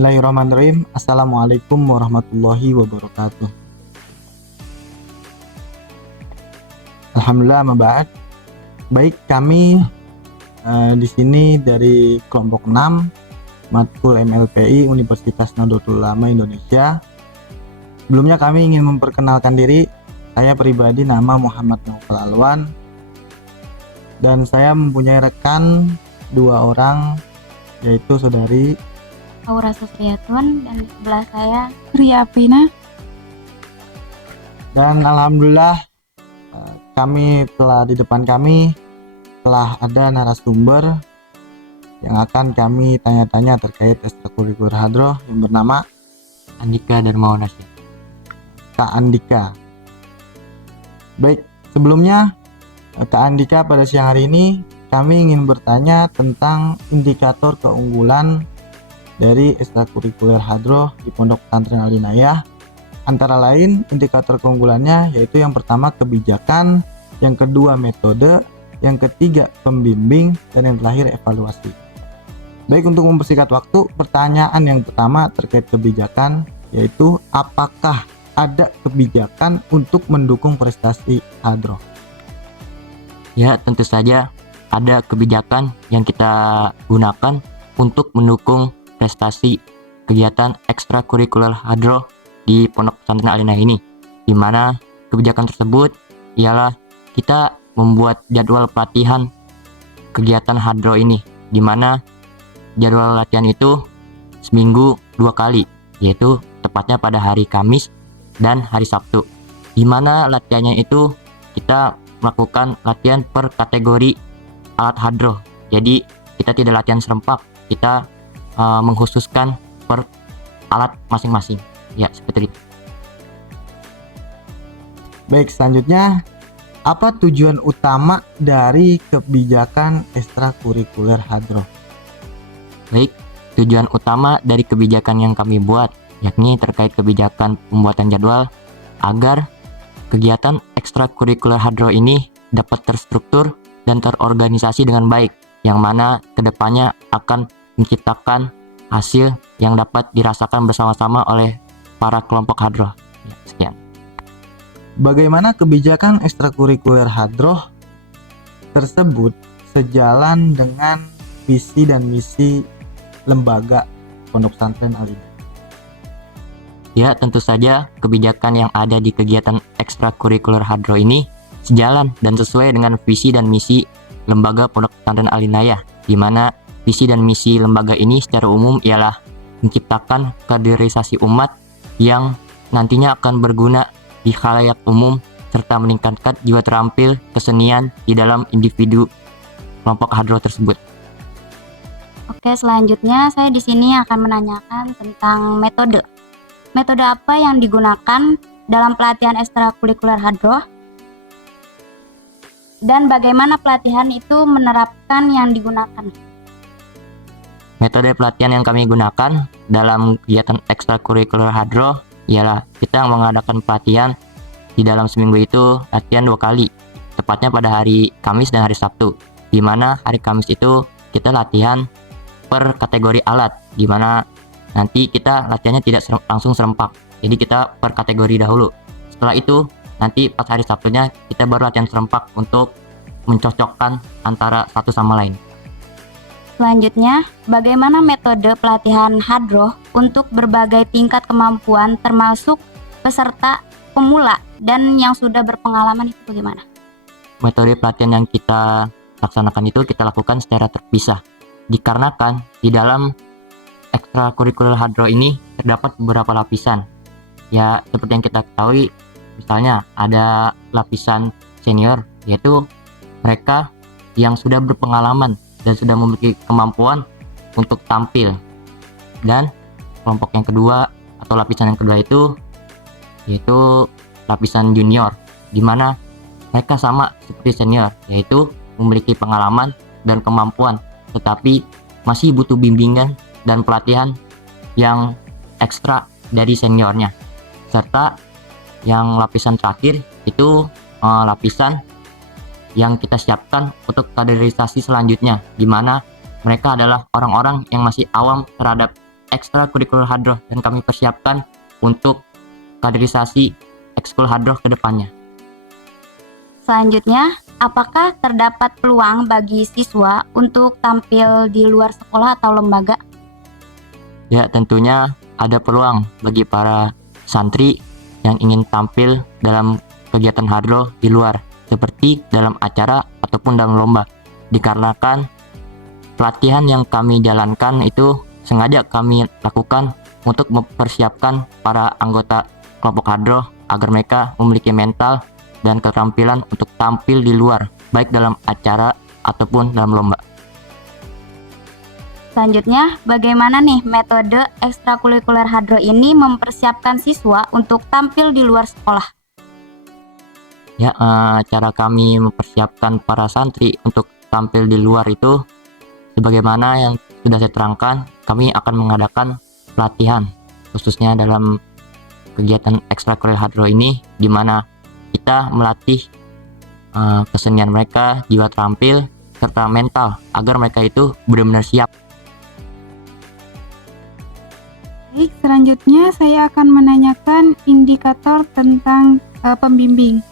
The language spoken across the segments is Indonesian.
Bismillahirrahmanirrahim. Assalamualaikum warahmatullahi wabarakatuh. Alhamdulillah, maba'ad. Baik, kami di sini dari kelompok 6 Matkul MLPI Universitas Nahdlatul Ulama Indonesia. Sebelumnya kami ingin memperkenalkan diri. Saya pribadi nama Muhammad Naufal Alwan, dan saya mempunyai rekan 2 orang, yaitu saudari Aura Susriyatun, dan di sebelah saya Ria Apina. Dan alhamdulillah di depan kami telah ada narasumber yang akan kami tanya-tanya terkait ekstrakurikuler hadroh yang bernama Andika Darmawan Asyik. Kak Andika. Baik, sebelumnya Kak Andika, pada siang hari ini kami ingin bertanya tentang indikator keunggulan dari ekstrakurikuler hadroh di Pondok Pesantren Al-Inayah. Antara lain indikator keunggulannya yaitu yang pertama kebijakan, yang kedua metode, yang ketiga pembimbing, dan yang terakhir evaluasi. Baik, untuk mempersingkat waktu, pertanyaan yang pertama terkait kebijakan yaitu apakah ada kebijakan untuk mendukung prestasi hadroh? Ya, tentu saja ada kebijakan yang kita gunakan untuk mendukung prestasi kegiatan ekstrakurikuler hadroh di Pondok Pesantren Al-Inayah ini, di mana kebijakan tersebut ialah kita membuat jadwal pelatihan kegiatan hadroh ini, di mana jadwal latihan itu seminggu 2 kali, yaitu tepatnya pada hari Kamis dan hari Sabtu, di mana latihannya itu kita melakukan latihan per kategori alat hadroh. Jadi kita tidak latihan serempak, kita mengkhususkan per alat masing-masing. Ya, seperti itu. Baik, selanjutnya apa tujuan utama dari kebijakan ekstrakurikuler hadroh? Baik, tujuan utama dari kebijakan yang kami buat yakni terkait kebijakan pembuatan jadwal agar kegiatan ekstrakurikuler hadroh ini dapat terstruktur dan terorganisasi dengan baik, yang mana kedepannya akan menciptakan hasil yang dapat dirasakan bersama-sama oleh para kelompok hadroh. Ya, sekian. Bagaimana kebijakan ekstrakurikuler hadroh tersebut sejalan dengan visi dan misi lembaga Pondok Pesantren Al-Inayah? Ya, tentu saja kebijakan yang ada di kegiatan ekstrakurikuler hadroh ini sejalan dan sesuai dengan visi dan misi lembaga Pondok Pesantren Al-Inayah, di mana visi dan misi lembaga ini secara umum ialah menciptakan kaderisasi umat yang nantinya akan berguna di khalayak umum serta meningkatkan jiwa terampil kesenian di dalam individu kelompok hadroh tersebut. Oke, selanjutnya saya di sini akan menanyakan tentang metode. Metode apa yang digunakan dalam pelatihan ekstrakurikuler hadroh, dan bagaimana pelatihan itu menerapkan yang digunakan? Metode pelatihan yang kami gunakan dalam kegiatan ekstrakurikuler hadroh ialah kita mengadakan pelatihan di dalam seminggu itu latihan 2 kali, tepatnya pada hari Kamis dan hari Sabtu, di mana hari Kamis itu kita latihan per kategori alat, di mana nanti kita latihannya tidak langsung serempak, jadi kita per kategori dahulu. Setelah itu nanti pas hari Sabtunya kita baru latihan serempak untuk mencocokkan antara satu sama lain. Selanjutnya, bagaimana metode pelatihan hadroh untuk berbagai tingkat kemampuan termasuk peserta pemula dan yang sudah berpengalaman, itu bagaimana? Metode pelatihan yang kita laksanakan itu kita lakukan secara terpisah, dikarenakan di dalam ekstrakurikuler hadroh ini terdapat beberapa lapisan. Ya, seperti yang kita ketahui, misalnya ada lapisan senior, yaitu mereka yang sudah berpengalaman dan sudah memiliki kemampuan untuk tampil. Dan kelompok yang kedua atau lapisan yang kedua itu yaitu lapisan junior, di mana mereka sama seperti senior, yaitu memiliki pengalaman dan kemampuan, tetapi masih butuh bimbingan dan pelatihan yang ekstra dari seniornya. Serta yang lapisan terakhir itu lapisan yang kita siapkan untuk kaderisasi selanjutnya, di mana mereka adalah orang-orang yang masih awam terhadap ekstrakurikuler hadroh dan kami persiapkan untuk kaderisasi ekskul hadroh ke depannya. Selanjutnya, apakah terdapat peluang bagi siswa untuk tampil di luar sekolah atau lembaga? Ya, tentunya ada peluang bagi para santri yang ingin tampil dalam kegiatan hadroh di luar, seperti dalam acara ataupun dalam lomba. Dikarenakan pelatihan yang kami jalankan itu sengaja kami lakukan untuk mempersiapkan para anggota kelompok hadroh agar mereka memiliki mental dan keterampilan untuk tampil di luar, baik dalam acara ataupun dalam lomba. Selanjutnya, bagaimana nih metode ekstrakurikuler hadroh ini mempersiapkan siswa untuk tampil di luar sekolah? Ya, cara kami mempersiapkan para santri untuk tampil di luar itu sebagaimana yang sudah saya terangkan, kami akan mengadakan pelatihan khususnya dalam kegiatan ekstrakurikuler hadroh ini, di mana kita melatih kesenian mereka, jiwa terampil, serta mental agar mereka itu benar-benar siap. Baik, selanjutnya saya akan menanyakan indikator tentang pembimbing.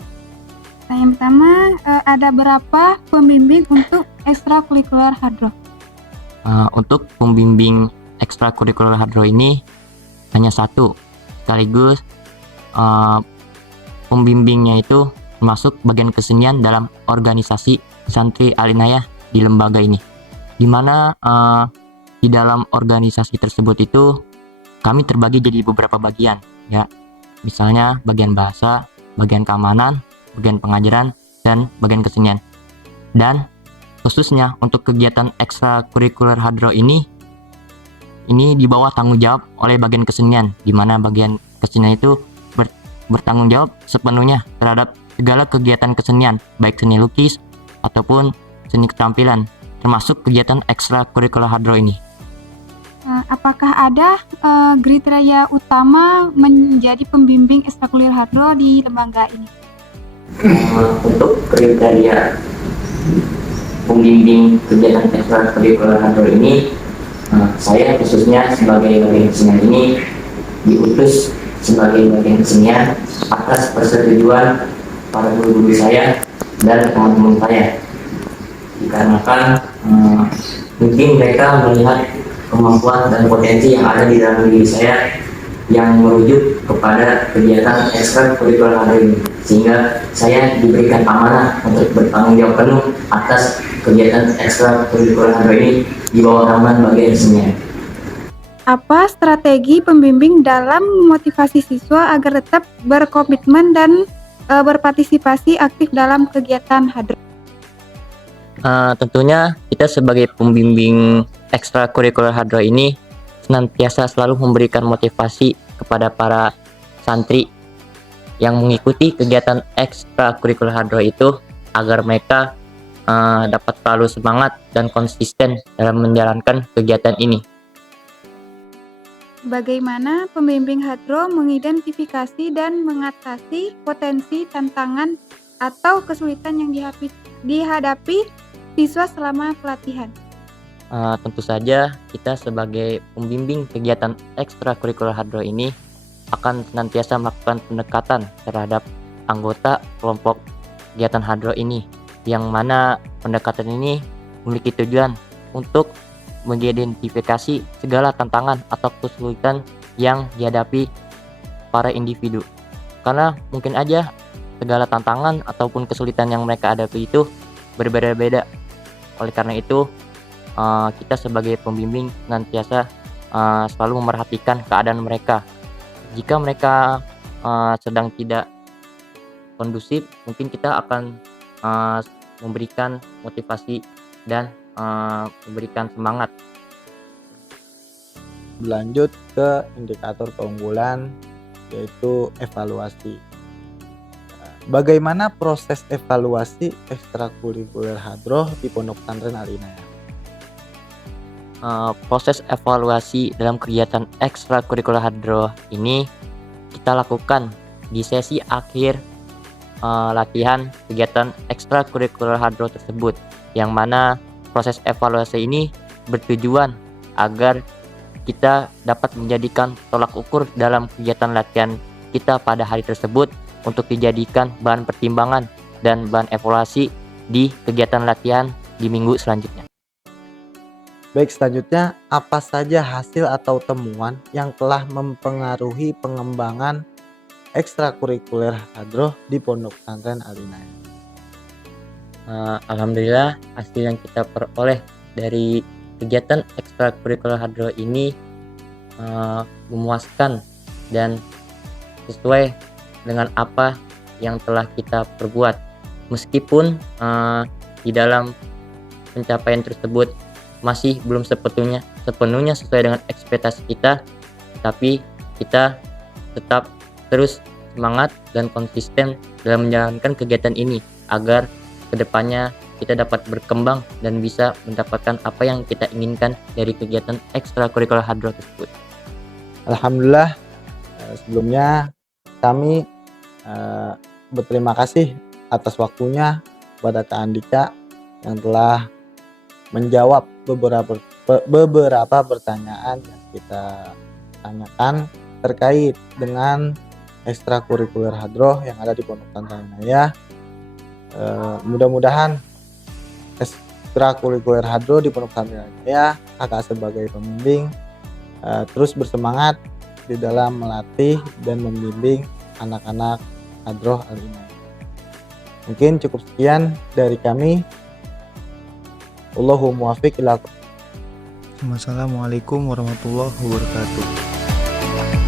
Nah, yang pertama, ada berapa pembimbing untuk ekstrakurikuler hadroh? Untuk pembimbing ekstrakurikuler hadroh ini hanya satu, sekaligus pembimbingnya itu masuk bagian kesenian dalam organisasi santri Alinayah di lembaga ini, di mana di dalam organisasi tersebut itu kami terbagi jadi beberapa bagian, ya, misalnya bagian bahasa, bagian keamanan, bagian pengajaran, dan bagian kesenian. Dan khususnya untuk kegiatan ekstrakurikuler hadroh ini di bawah tanggung jawab oleh bagian kesenian, di mana bagian kesenian itu bertanggung jawab sepenuhnya terhadap segala kegiatan kesenian, baik seni lukis ataupun seni keterampilan, termasuk kegiatan ekstrakurikuler hadroh ini. Apakah ada kriteria utama menjadi pembimbing ekstrakurikuler hadroh di lembaga ini? Untuk kriteria pembimbing kegiatan ekstrakurikuler hadroh ini, saya khususnya sebagai bagian kesenian ini diutus sebagai bagian kesenian atas persetujuan para guru-guru saya dan teman-teman saya, dikarenakan mungkin mereka melihat kemampuan dan potensi yang ada di dalam diri saya yang merujuk kepada kegiatan ekstrakurikuler hadroh ini, sehingga saya diberikan amanah untuk bertanggung jawab penuh atas kegiatan ekstrakurikuler hadroh ini di bawah naungan bagian kesenian. Apa strategi pembimbing dalam memotivasi siswa agar tetap berkomitmen dan berpartisipasi aktif dalam kegiatan hadroh? Tentunya kita sebagai pembimbing ekstrakurikuler hadroh ini senantiasa selalu memberikan motivasi kepada para santri yang mengikuti kegiatan ekstrakurikuler hadroh itu agar mereka dapat selalu semangat dan konsisten dalam menjalankan kegiatan ini. Bagaimana pembimbing hadroh mengidentifikasi dan mengatasi potensi, tantangan, atau kesulitan yang dihadapi siswa selama pelatihan? Tentu saja kita sebagai pembimbing kegiatan ekstrakurikuler hadroh ini akan senantiasa melakukan pendekatan terhadap anggota kelompok kegiatan hadroh ini, yang mana pendekatan ini memiliki tujuan untuk mengidentifikasi segala tantangan atau kesulitan yang dihadapi para individu, karena mungkin aja segala tantangan ataupun kesulitan yang mereka hadapi itu berbeda-beda. Oleh karena itu kita sebagai pembimbing senantiasa selalu memerhatikan keadaan mereka. Jika mereka sedang tidak kondusif, mungkin kita akan memberikan motivasi dan memberikan semangat. Berlanjut ke indikator keunggulan, yaitu evaluasi. Bagaimana proses evaluasi ekstrakurikuler hadroh di Pondok Pesantren Alinayah? Proses evaluasi dalam kegiatan ekstrakurikuler hadroh ini kita lakukan di sesi akhir latihan kegiatan ekstrakurikuler hadroh tersebut, yang mana proses evaluasi ini bertujuan agar kita dapat menjadikan tolak ukur dalam kegiatan latihan kita pada hari tersebut untuk dijadikan bahan pertimbangan dan bahan evaluasi di kegiatan latihan di minggu selanjutnya. Baik, selanjutnya apa saja hasil atau temuan yang telah mempengaruhi pengembangan ekstrakurikuler hadroh di Pondok Pesantren Al-Inayah? Alhamdulillah hasil yang kita peroleh dari kegiatan ekstrakurikuler hadroh ini memuaskan dan sesuai dengan apa yang telah kita perbuat. Meskipun di dalam pencapaian tersebut masih belum sepenuhnya sesuai dengan ekspektasi kita, tapi kita tetap terus semangat dan konsisten dalam menjalankan kegiatan ini agar kedepannya kita dapat berkembang dan bisa mendapatkan apa yang kita inginkan dari kegiatan ekstrakurikuler hadroh tersebut. Alhamdulillah, sebelumnya kami berterima kasih atas waktunya kepada Kak Andika yang telah menjawab beberapa pertanyaan yang kita tanyakan terkait dengan ekstrakurikuler hadroh yang ada di Pondok Pesantren Al-Inayah. Mudah-mudahan ekstrakurikuler hadroh di Pondok Pesantren Al-Inayah, kakak sebagai pembimbing terus bersemangat di dalam melatih dan membimbing anak-anak hadroh Al-Inayah. Mungkin cukup sekian dari kami. Wallahu muwaffiq ila. Wassalamualaikum warahmatullahi wabarakatuh.